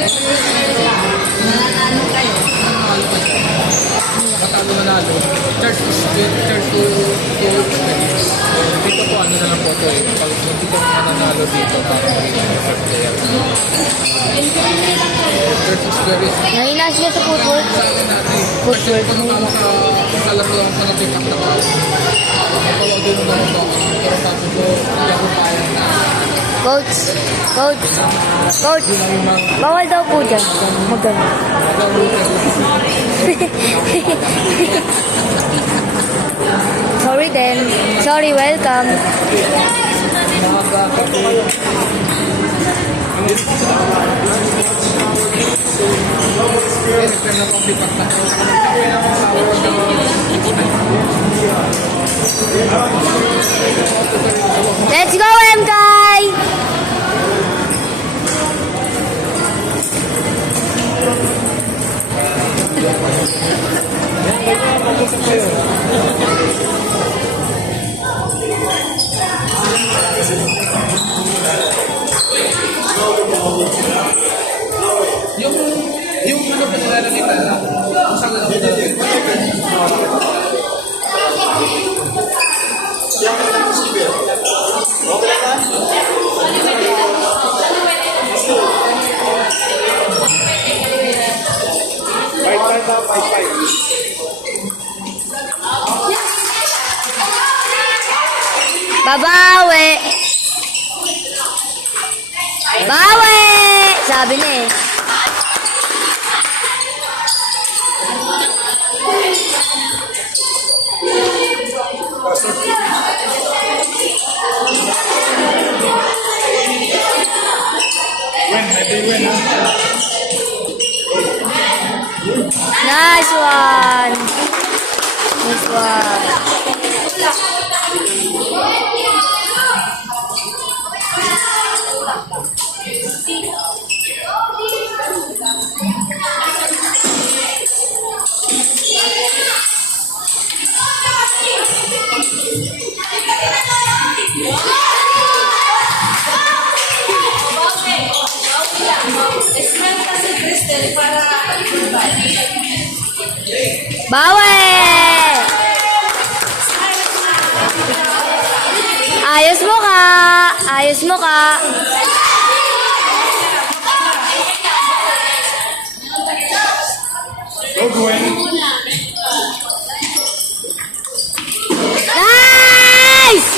Nananalo kayo. Matalo nanalo. Charge to credits. Dito po ano na lang po ito eh. Pag hindi ko nanalo dito, parang magiging first player. Charge to credits. Nahina siya sa footwork. Sa akin natin. Kasi Footwork. kung ano sa laro lang sa natipak na pa. Kapalaw din mo naman ako. Pero sabi ko, hindi ako kaya na. Coach. Coach. Coach. Yun ang yung mga Bawal daw po dyan. Magano. Sorry then. Sorry, welcome. Let's go, MKay! Yung ano pa nilalagay na lang. Yung sa ano nilalagay. Babawi! Bawi! Sabi na eh. Nice one! Nice one! Bawi! Ayos mo ka! Ayos mo ka! Nice!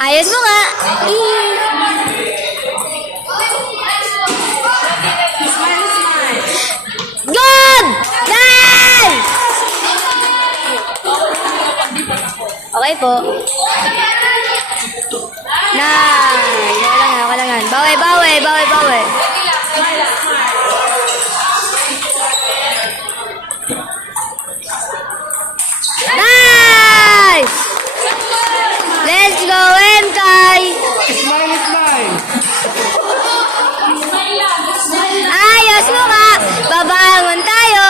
Ayos mo ka! Good! Nice! Okay po. Nice! Walangan. Bawi, bawi, bawi, bawi. Nice! Let's go, MKay! Smile, smile! Ayos mo ka! Babangon tayo!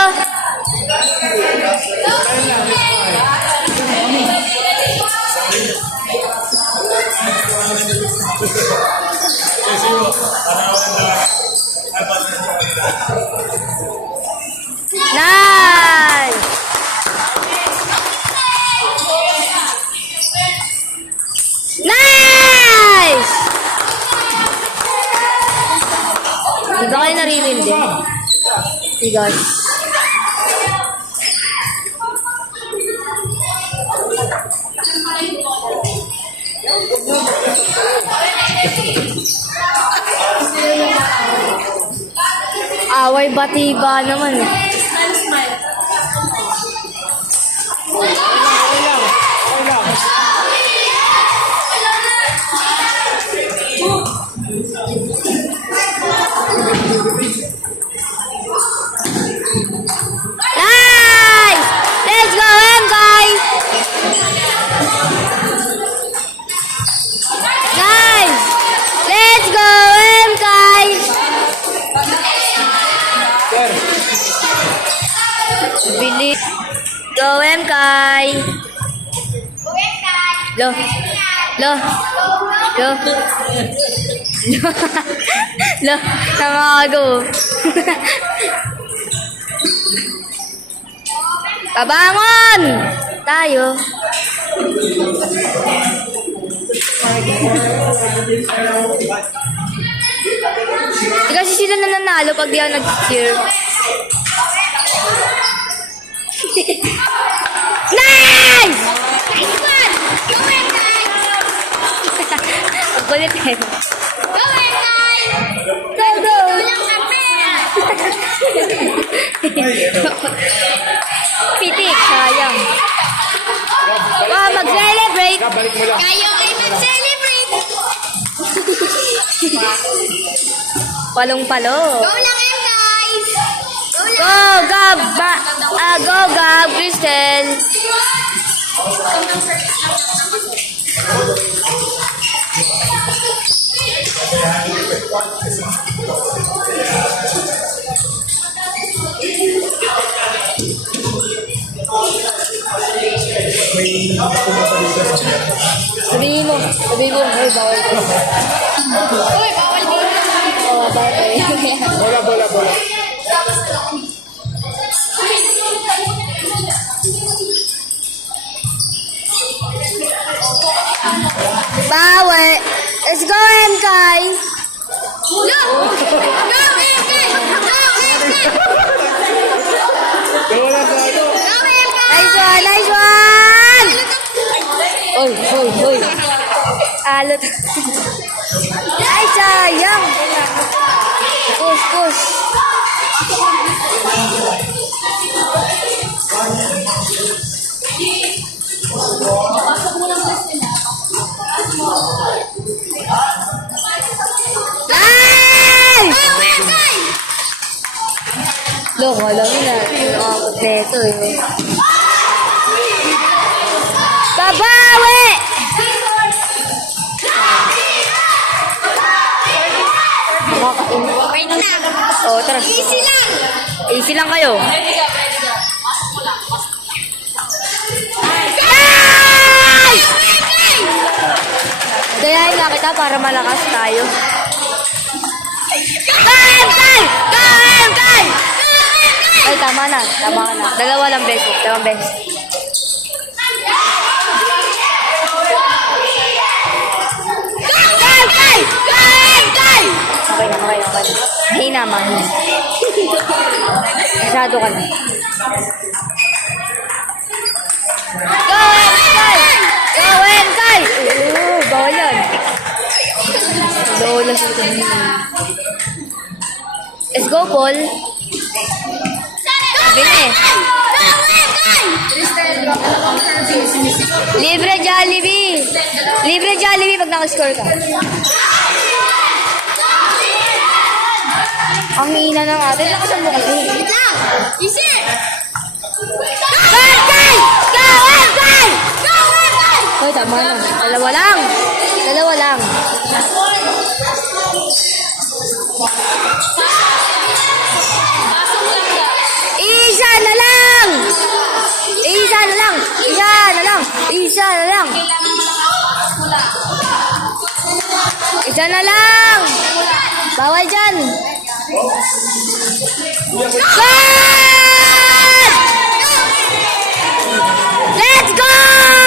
Nice! Nice! Di ba kayo naririndi? Hey guys. Away batiba naman eh. Nice! Let's go, MKay! Nice! Let's go, MKay! Bilis. Go, MKay! Go. Lo. Lo. Lo. Lo. Namago. Pabangon! Tayo. Di kasi sila nananalo pag di ako nag-cheer. Nice! Nice one! Go Enkai! Ang kulit eh. Go Enkai! Go, go! Pitik, sayang. Wow, mag-celebrate! Balik mo lang. Kayo ay mag-celebrate! Palong-palo. Go lang, Enkai! Go lang! Go, Gab! Go, Gab, Crystal! Sabihin mo, hey, bawal ko. Uy, bawal dito. Oo, bawal ko. Bola. Bawal. Let's go, Enkai. Look! Go, Enkai! Go, Enkai! Wala ba ano? Go, Enkai! Nice one, nice one! Oy. Alot. Ay, sayang. Push. Nice! Go, Enkai! Look, alam mo na. Nakakot na ito eh. Babawi! Wait lang. Oo, tara. Easy lang. Easy lang kayo. Gayahin na kita para malakas tayo. Kay! Ay, tama na. Dalawa lang beses. Kay! Okay. Hina, mahina. Masyado ka na. Gawin, Kay! Oo, bawal yan. Lola sa kanina. Let's go, Paul. Sabi na eh. Libre Jollibee pag nakascore ka. Ang hina ng atin. Lakasan mo kasi. Wait lang. Easy! Kay! Go, Enkai! Hoy, tama na. Dalawa lang. Isa na lang. Bawal dyan. Goal! Let's go!